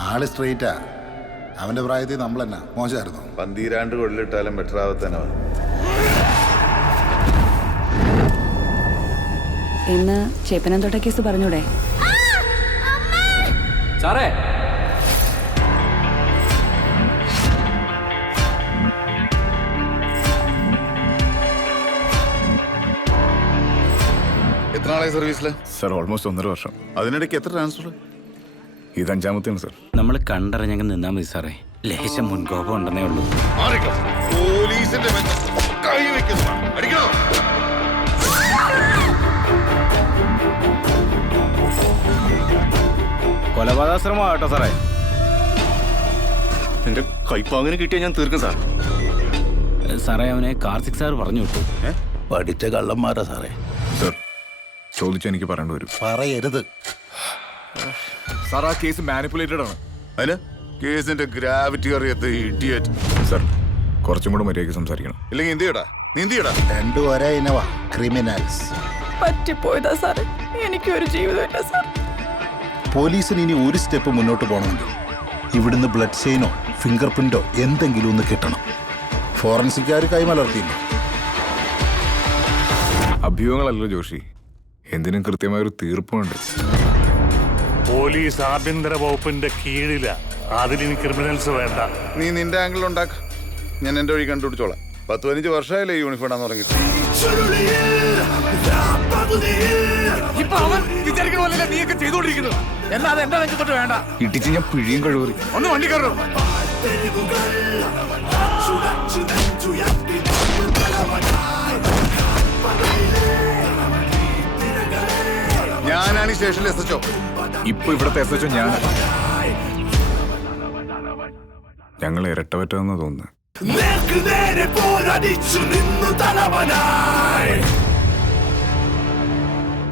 ആള് സ്ട്രെയിറ്റാ. അവന്റെ പ്രായത്തിൽ നമ്മൾ തന്നെ മോശമായിരുന്നു. 12 കൊള്ളിട്ടാലും ബെറ്റർ ആവത്തനവ. ഇന്ന് ചേപ്പനന്തോട്ട കേസ് പറഞ്ഞൂടെ? സാറേ, എത്ര നാളായി സർവീസില്? സർ ഓൾമോസ്റ്റ് 1.5 വർഷം. അതിനിടയ്ക്ക് എത്ര ട്രാൻസ്ഫർ? ഇത് 5ാമത്തെയാണ് സർ. നമ്മൾ കണ്ടറിഞ്ഞങ്ങ് നിന്നാ മതി സാറേ. ലേശം മുൻകോപം ഉണ്ടെന്നേ ഉള്ളൂ. പോലീസിന്റെ കൈ വെക്കുന്നു. അടിക്കണോ? കൊലപാതകശ്രമമാട്ടോ സാറേ. എന്റെ കൈപ്പാങ്ങനെ കിട്ടിയാൽ ഞാൻ തീർക്കും സാർ. സാറേ, അവനെ കാർത്തിക് സാർ പറഞ്ഞു വിട്ടു. പഠിച്ച കള്ളന്മാരാ സാറേ. സർ ചോദിച്ചാൽ എനിക്ക് പറയേണ്ടി വരും. പറയരുത് സാർ, ആ കേസ് മാനിപ്പുലേറ്റഡ് ആണ്. അതിന് കേസിന്റെ ഗ്രാവിറ്റി അറിയാത്ത ഇഡിയറ്റ്. സർ കുറച്ചും കൂടെ മര്യാദയ്ക്ക് സംസാരിക്കണം. ഇല്ലെങ്കിൽ എന്ത് ചെയ്യടാ? രണ്ടും ഒരേ ഇനവാ, ക്രിമിനൽസ്. പറ്റിപ്പോയതാ സാറേ, എനിക്കൊരു ജീവിതമില്ല സാർ. പോലീസിന് ഇനി ഒരു സ്റ്റെപ്പ് മുന്നോട്ട് പോകണമെങ്കിൽ ഇവിടുന്ന് ബ്ലഡ് ചെയിനോ ഫിംഗർ പ്രിന്റോ എന്തെങ്കിലും ഒന്ന് കിട്ടണം. ഫോറൻസിക്കാർ കൈമലർത്തിയില്ല. അഭ്യൂഹങ്ങളല്ലോ ജോഷി, എന്തിനും കൃത്യമായൊരു തീർപ്പുണ്ട്. പോലീസ് ആഭ്യന്തര വകുപ്പിന്റെ കീഴില. അതിലിനി ക്രിമിനൽസ് വേണ്ട. നീ നിന്റെ ആംഗിൾ ഉണ്ടാക്ക, ഞാൻ എന്റെ വഴി കണ്ടുപിടിച്ചോളാം. 10-15 വർഷമായില്ലേ യൂണിഫോം ഇടാൻ തുടങ്ങിയിട്ട്. ഇടിച്ച് ഞാൻ പിഴിയും കഴിവറി. ഒന്ന് വണ്ടി കയറും. ഞാനാണ് ഈ സ്റ്റേഷനിൽ എത്തിച്ചോ. ഇപ്പൊ ഇവിടത്തെ എസ്എച്ച്ഒ ഞാൻ. ഞങ്ങൾ ഇരട്ട പറ്റാമെന്ന് തോന്നുന്നു.